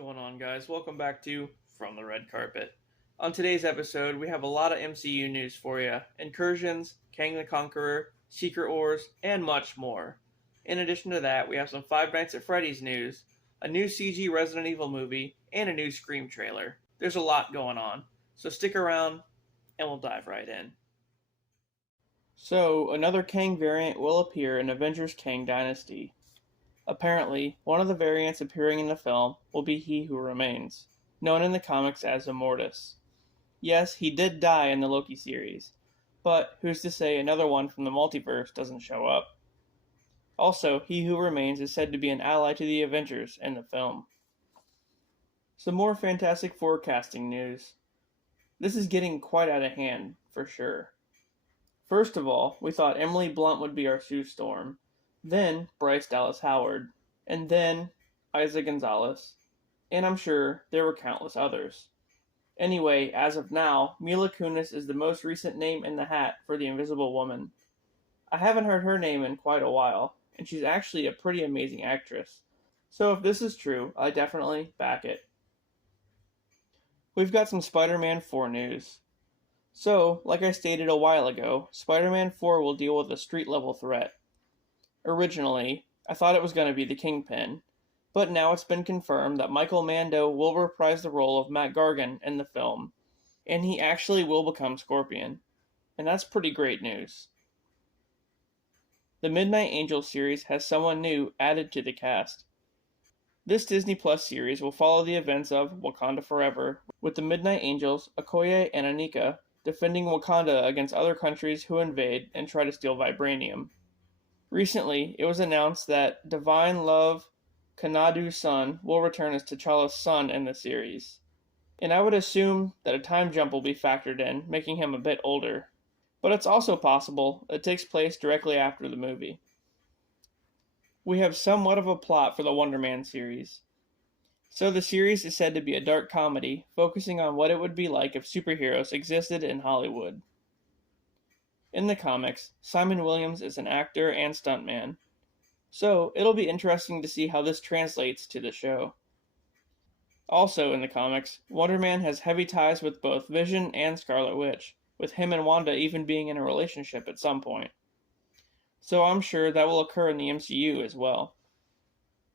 going on, guys? Welcome back to From the Red Carpet. On today's episode, we have a lot of MCU news for you. Incursions, Kang the Conqueror, Secret Wars, and much more. In addition to that, we have some Five Nights at Freddy's news, a new CG Resident Evil movie, and a new Scream trailer. There's a lot going on, so stick around and we'll dive right in. So, another Kang variant will appear in Avengers Kang Dynasty. Apparently, one of the variants appearing in the film will be He Who Remains, known in the comics as Immortus. Yes, he did die in the Loki series, but who's to say another one from the multiverse doesn't show up? Also, He Who Remains is said to be an ally to the Avengers in the film. Some more Fantastic Four casting news. This is getting quite out of hand, for sure. First of all, we thought Emily Blunt would be our Sue Storm, then Bryce Dallas Howard, and then Isaac Gonzalez, and I'm sure there were countless others. Anyway, as of now, Mila Kunis is the most recent name in the hat for the Invisible Woman. I haven't heard her name in quite a while, and she's actually a pretty amazing actress. So if this is true, I definitely back it. We've got some Spider-Man 4 news. So, like I stated a while ago, Spider-Man 4 will deal with a street-level threat. Originally, I thought it was going to be the Kingpin, but now it's been confirmed that Michael Mando will reprise the role of Matt Gargan in the film, and he actually will become Scorpion, and that's pretty great news. The Midnight Angels series has someone new added to the cast. This Disney Plus series will follow the events of Wakanda Forever, with the Midnight Angels, Okoye and Anika, defending Wakanda against other countries who invade and try to steal vibranium. Recently, it was announced that Divine Love Kanadu's son will return as T'Challa's son in the series. And I would assume that a time jump will be factored in, making him a bit older. But it's also possible it takes place directly after the movie. We have somewhat of a plot for the Wonder Man series. So the series is said to be a dark comedy, focusing on what it would be like if superheroes existed in Hollywood. In the comics, Simon Williams is an actor and stuntman, so it'll be interesting to see how this translates to the show. Also in the comics, Wonder Man has heavy ties with both Vision and Scarlet Witch, with him and Wanda even being in a relationship at some point. So I'm sure that will occur in the MCU as well.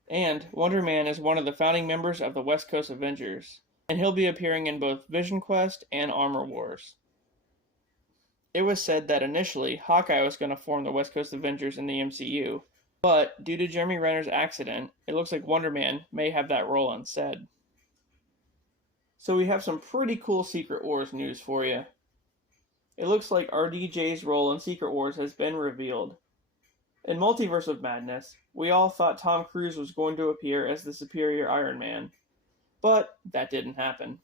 And Wonder Man is one of the founding members of the West Coast Avengers, and he'll be appearing in both Vision Quest and Armor Wars. It was said that initially Hawkeye was going to form the West Coast Avengers in the MCU, but due to Jeremy Renner's accident, it looks like Wonder Man may have that role instead. So we have some pretty cool Secret Wars news for you. It looks like RDJ's role in Secret Wars has been revealed. In Multiverse of Madness, we all thought Tom Cruise was going to appear as the superior Iron Man, but that didn't happen.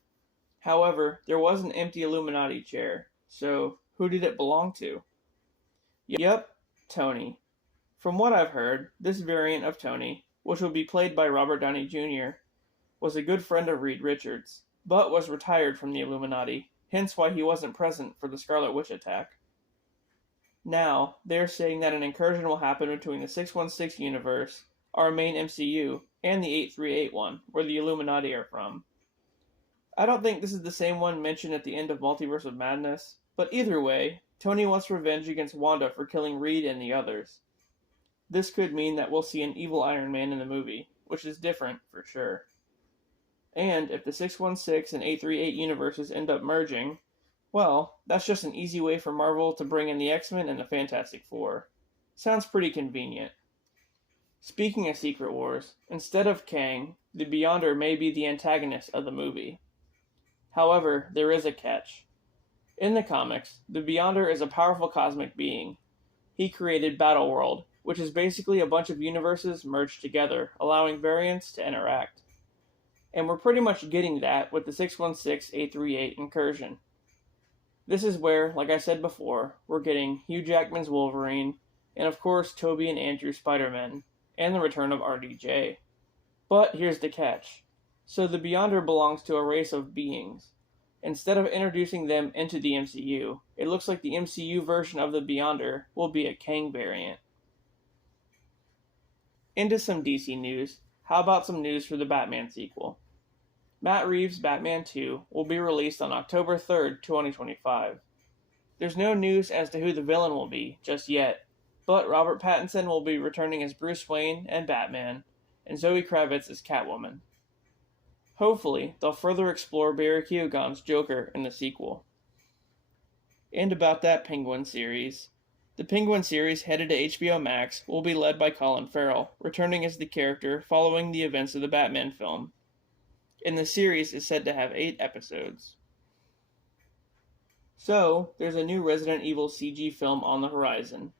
However, there was an empty Illuminati chair, so who did it belong to? Yep, Tony. From what I've heard, this variant of Tony, which will be played by Robert Downey Jr., was a good friend of Reed Richards, but was retired from the Illuminati, hence why he wasn't present for the Scarlet Witch attack. Now, they're saying that an incursion will happen between the 616 universe, our main MCU, and the 838 one, where the Illuminati are from. I don't think this is the same one mentioned at the end of Multiverse of Madness, but either way, Tony wants revenge against Wanda for killing Reed and the others. This could mean that we'll see an evil Iron Man in the movie, which is different for sure. And if the 616 and 838 universes end up merging, well, that's just an easy way for Marvel to bring in the X-Men and the Fantastic Four. Sounds pretty convenient. Speaking of Secret Wars, instead of Kang, the Beyonder may be the antagonist of the movie. However, there is a catch. In the comics, the Beyonder is a powerful cosmic being. He created Battleworld, which is basically a bunch of universes merged together, allowing variants to interact. And we're pretty much getting that with the 616-838 incursion. This is where, like I said before, we're getting Hugh Jackman's Wolverine, and of course Tobey and Andrew's Spider-Man, and the return of RDJ. But here's the catch. So the Beyonder belongs to a race of beings. Instead of introducing them into the MCU, it looks like the MCU version of the Beyonder will be a Kang variant. Into some DC news. How about some news for the Batman sequel? Matt Reeves' Batman 2 will be released on October 3rd, 2025. There's no news as to who the villain will be just yet, but Robert Pattinson will be returning as Bruce Wayne and Batman, and Zoe Kravitz as Catwoman. Hopefully, they'll further explore Barry Keoghan's Joker in the sequel. And about that Penguin series. The Penguin series headed to HBO Max will be led by Colin Farrell, returning as the character following the events of the Batman film. And the series is said to have 8 episodes. So, there's a new Resident Evil CG film on the horizon.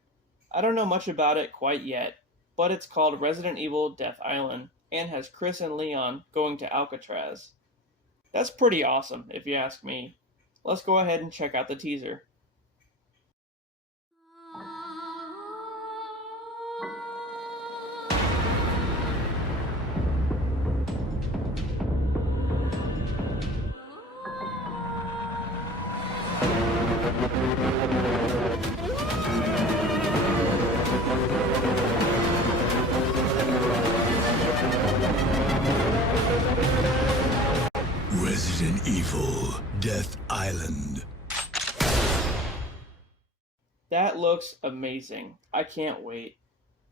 I don't know much about it quite yet, but it's called Resident Evil Death Island, and has Chris and Leon going to Alcatraz. That's pretty awesome, if you ask me. Let's go ahead and check out the teaser. Resident Evil Death Island. That looks amazing. I can't wait.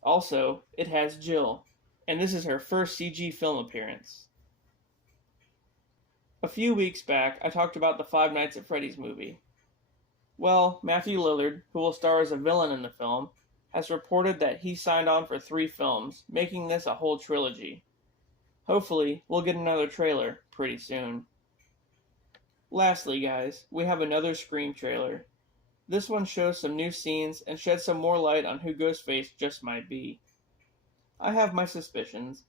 Also, it has Jill, and this is her first CG film appearance. A few weeks back, I talked about the Five Nights at Freddy's movie. Well, Matthew Lillard, who will star as a villain in the film, has reported that he signed on for 3 films, making this a whole trilogy. Hopefully, we'll get another trailer pretty soon. Lastly, guys, we have another Scream trailer. This one shows some new scenes and sheds some more light on who Ghostface just might be. I have my suspicions.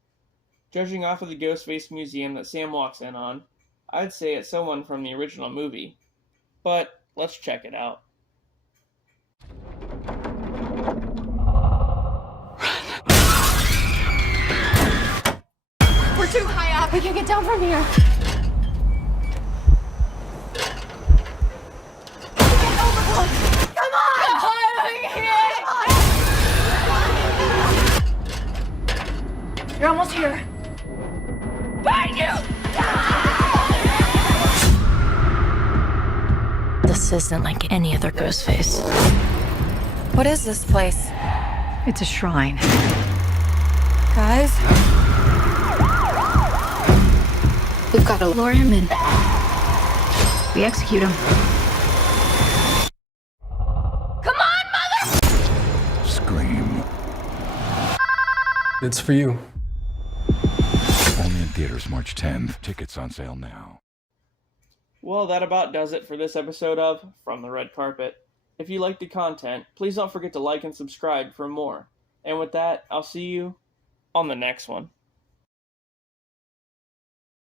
Judging off of the Ghostface museum that Sam walks in on, I'd say it's someone from the original movie. But let's check it out. We're too high up. We can't get down from here. Get overlook. Come on! You're almost here. Find you! This isn't like any other Ghostface. What is this place? It's a shrine. Guys? We've got to lure him in. We execute him. Come on, mother! Scream. It's for you. Only in theaters March 10th. Tickets on sale now. Well, that about does it for this episode of From the Red Carpet. If you liked the content, please don't forget to like and subscribe for more. And with that, I'll see you on the next one.